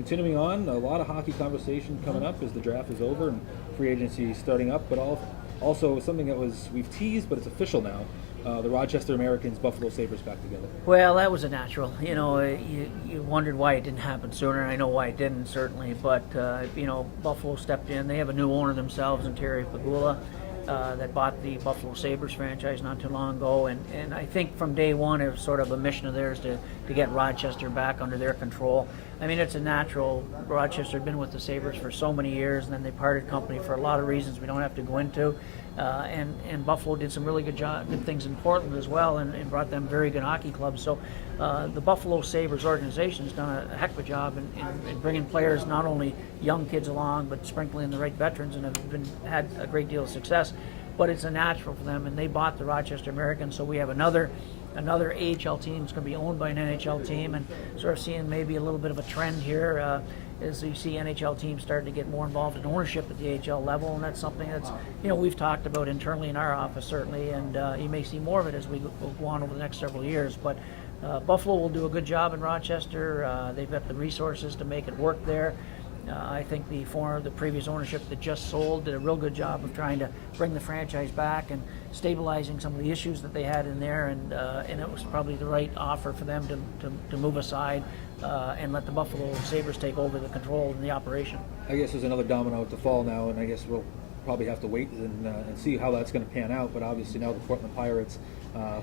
continuing on, a lot of hockey conversation coming up as the draft is over and free agency starting up, but also something that we've teased, but it's official now. The Rochester Americans, Buffalo Sabres back together. Well, that was a natural. You wondered why it didn't happen sooner. I know why it didn't, certainly. But, Buffalo stepped in. They have a new owner themselves, in Terry Pagula, that bought the Buffalo Sabres franchise not too long ago. And I think from day one, it was sort of a mission of theirs to get Rochester back under their control. I mean, it's a natural. Rochester had been with the Sabres for so many years, and then they parted company for a lot of reasons we don't have to go into. And Buffalo did some really good things in Portland as well, and brought them very good hockey clubs. So the Buffalo Sabres organization has done a heck of a job in bringing players, not only young kids along, but sprinkling the right veterans, and have had a great deal of success. But it's a natural for them, and they bought the Rochester Americans, so we have another AHL team. It's going to be owned by an NHL team, and sort of seeing maybe a little bit of a trend here. As you see NHL teams starting to get more involved in ownership at the AHL level, and that's something that's we've talked about internally in our office, certainly, and you may see more of it as we go on over the next several years. But Buffalo will do a good job in Rochester. They've got the resources to make it work there. I think the previous ownership that just sold did a real good job of trying to bring the franchise back and stabilizing some of the issues that they had in there, and it was probably the right offer for them to move aside and let the Buffalo Sabres take over the control and the operation. I guess there's another domino to fall now, and I guess we'll probably have to wait and see how that's going to pan out. But obviously now the Portland Pirates,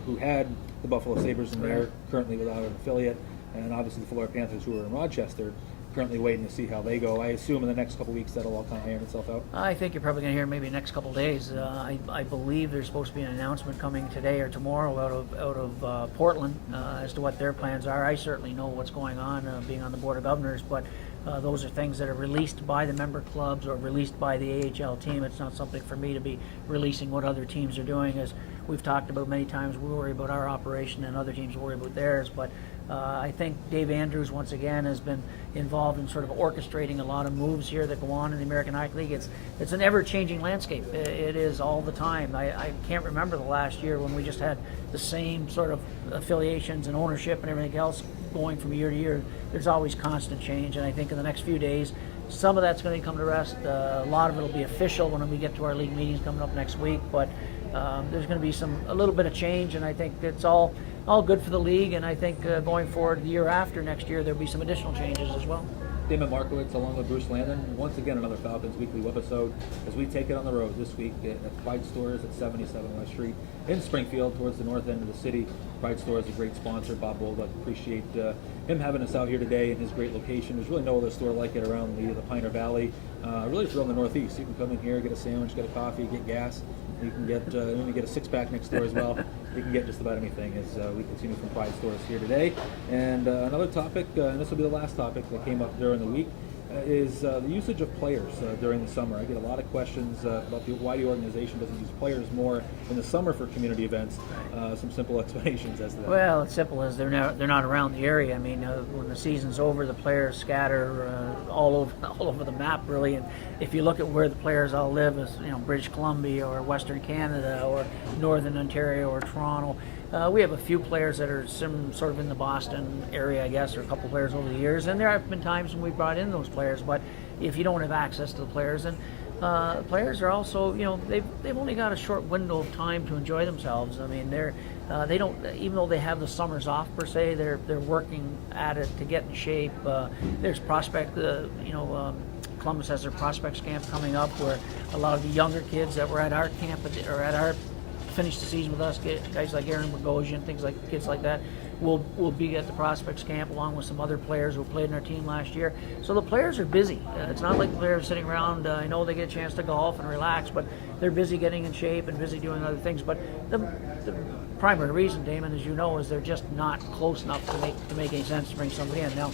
who had the Buffalo Sabres in there, currently without an affiliate, and obviously the Florida Panthers, who are in Rochester, currently waiting to see how they go. I assume in the next couple of weeks that'll all kind of iron itself out. I think you're probably going to hear maybe next couple of days. I believe there's supposed to be an announcement coming today or tomorrow out of Portland as to what their plans are. I certainly know what's going on, being on the Board of Governors, but those are things that are released by the member clubs or released by the AHL team. It's not something for me to be releasing what other teams are doing. As we've talked about many times, we worry about our operation and other teams worry about theirs. But I think Dave Andrews, once again, has been involved in sort of orchestrating a lot of moves here that go on in the American Hockey League. It's an ever-changing landscape. It is all the time. I can't remember the last year when we just had the same sort of affiliations and ownership and everything else going from year to year. There's always constant change, and I think in the next few days, some of that's going to come to rest. A lot of it will be official when we get to our league meetings coming up next week, but there's going to be a little bit of change, and I think it's all good for the league, and I think going forward the year after next year, there'll be some additional changes as well. Damon Markowitz along with Bruce Landon, once again another Falcons Weekly Webisode as we take it on the road this week at Pride Stores at 77 West Street in Springfield towards the north end of the city. Pride Store is a great sponsor. Bob Bolduc, appreciate him having us out here today in his great location. There's really no other store like it around the Pioneer Valley, really it's around the Northeast. You can come in here, get a sandwich, get a coffee, get gas. You can get a six-pack next door as well. You can get just about anything as we continue from Pride Stores here today. And another topic, and this will be the last topic that came up during the week, is the usage of players during the summer. I get a lot of questions about why the organization doesn't use players more in the summer for community events. Some simple explanations as to that. Well, it's simple as they're not around the area. I mean, when the season's over, the players scatter all over the map, really. And if you look at where the players all live, is British Columbia or Western Canada or Northern Ontario or Toronto. We have a few players that are sort of in the Boston area, I guess, or a couple players over the years, and there have been times when we brought in those players. But if you don't have access to the players, and players are also, they've only got a short window of time to enjoy themselves. I mean, they don't, even though they have the summers off per se, they're working at it to get in shape. There's Columbus has their prospects camp coming up, where a lot of the younger kids that were at our camp or at our finish the season with us, guys like Aaron Bogosian, kids like that, will be at the prospects camp along with some other players who played in our team last year. So the players are busy. It's not like the players are sitting around. I know they get a chance to golf and relax, but they're busy getting in shape and busy doing other things. But the primary reason, Damon, as you know, is they're just not close enough to make any sense to bring somebody in. Now,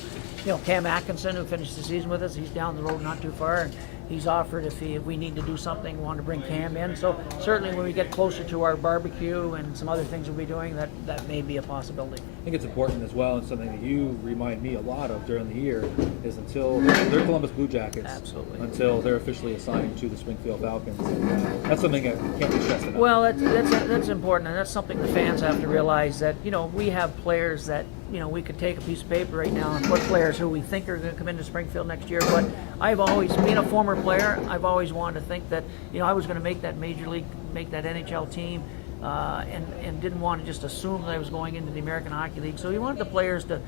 Cam Atkinson, who finished the season with us, he's down the road not too far, and He's offered if we need to do something, we want to bring Cam in. So certainly when we get closer to our barbecue and some other things we'll be doing, that may be a possibility. I think it's important as well, and something that you remind me a lot of during the year is until they're Columbus Blue Jackets, Absolutely. until they're officially assigned to the Springfield Falcons. And that's something that can't be stressed enough. Well, that's important, and that's something the fans have to realize, that we have players that we could take a piece of paper right now and put players who we think are going to come into Springfield next year. But I've always, being a former player, I've always wanted to think that I was going to make that major league, make that NHL team. And didn't want to just assume that I was going into the American Hockey League. So we wanted the players to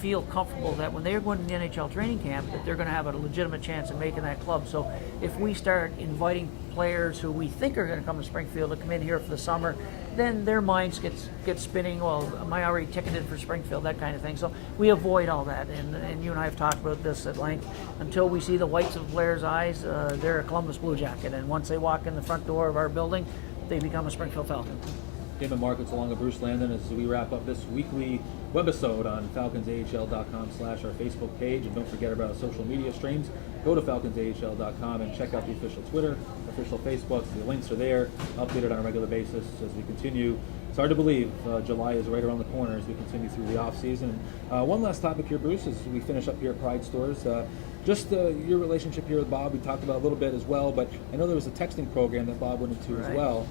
feel comfortable that when they're going to the NHL training camp, that they're going to have a legitimate chance of making that club. So if we start inviting players who we think are going to come to Springfield to come in here for the summer, then their minds get spinning. Well, am I already ticketed for Springfield? That kind of thing. So we avoid all that. And you and I have talked about this at length. Until we see the whites of the players' eyes, they're a Columbus Blue Jacket. And once they walk in the front door of our building, they become a Springfield Falcon. Tim and Mark, it's along with Bruce Landon as we wrap up this weekly webisode on falconsahl.com/our Facebook page. And don't forget about our social media streams. Go to falconsahl.com and check out the official Twitter, official Facebook. The links are there, updated on a regular basis as we continue. It's hard to believe July is right around the corner as we continue through the off season. One last topic here, Bruce, as we finish up here at Pride Stores. Just your relationship here with Bob, we talked about a little bit as well, but I know there was a texting program that Bob went into as well.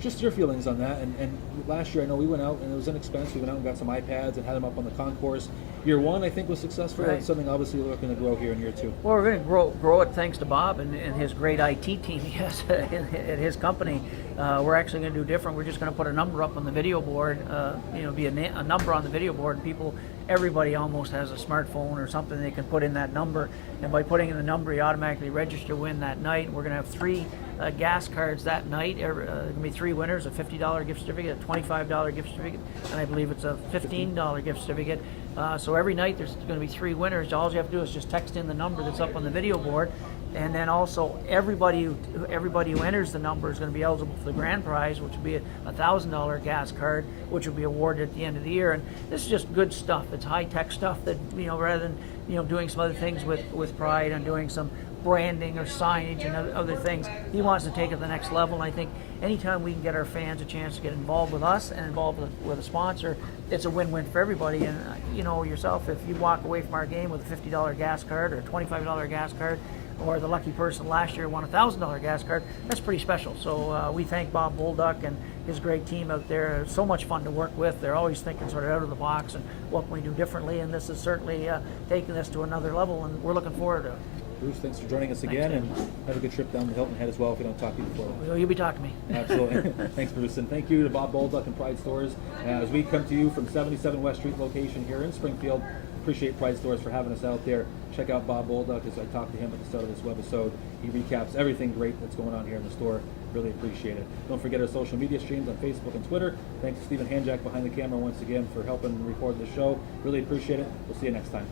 Just your feelings on that. And last year, I know we went out and it was inexpensive. We went out and got some iPads and had them up on the concourse. Year one, I think, was successful. Right. It's something obviously we're looking to grow here in year two. Well, we're going to grow it thanks to Bob and his great IT team he has at his company. We're actually going to do different. We're just going to put a number up on the video board, be a number on the video board. Everybody almost has a smartphone or something they can put in that number. And by putting in the number, you automatically register to win that night. We're going to have 3 gas cards that night. There are going to be 3 winners, a $50 gift certificate, a $25 gift certificate, and I believe it's a $15 gift certificate. So every night there's going to be 3 winners. All you have to do is just text in the number that's up on the video board. And then also everybody who enters the number is going to be eligible for the grand prize, which will be a $1,000 gas card, which will be awarded at the end of the year. And this is just good stuff. It's high-tech stuff that, rather than, doing some other things with Pride and doing some branding or signage and other things, he wants to take it to the next level. And I think anytime we can get our fans a chance to get involved with us and involved with a sponsor, it's a win-win for everybody. And yourself, if you walk away from our game with a $50 gas card or a $25 gas card, or the lucky person last year won a $1,000 gas card, that's pretty special. So we thank Bob Bolduc and his great team out there. It's so much fun to work with. They're always thinking sort of out of the box and what can we do differently, and this is certainly taking this to another level, and we're looking forward to it. Bruce, thanks for joining us again, and have a good trip down the Hilton Head as well if we don't talk to you before. Well, you'll be talking to me. Absolutely. Thanks, Bruce, and thank you to Bob Bolduc and Pride Stores as we come to you from 77 West Street location here in Springfield. Appreciate Pride Stores for having us out there. Check out Bob Bolduc as I talked to him at the start of this webisode. He recaps everything great that's going on here in the store. Really appreciate it. Don't forget our social media streams on Facebook and Twitter. Thanks to Stephen Hanjack behind the camera once again for helping record the show. Really appreciate it. We'll see you next time.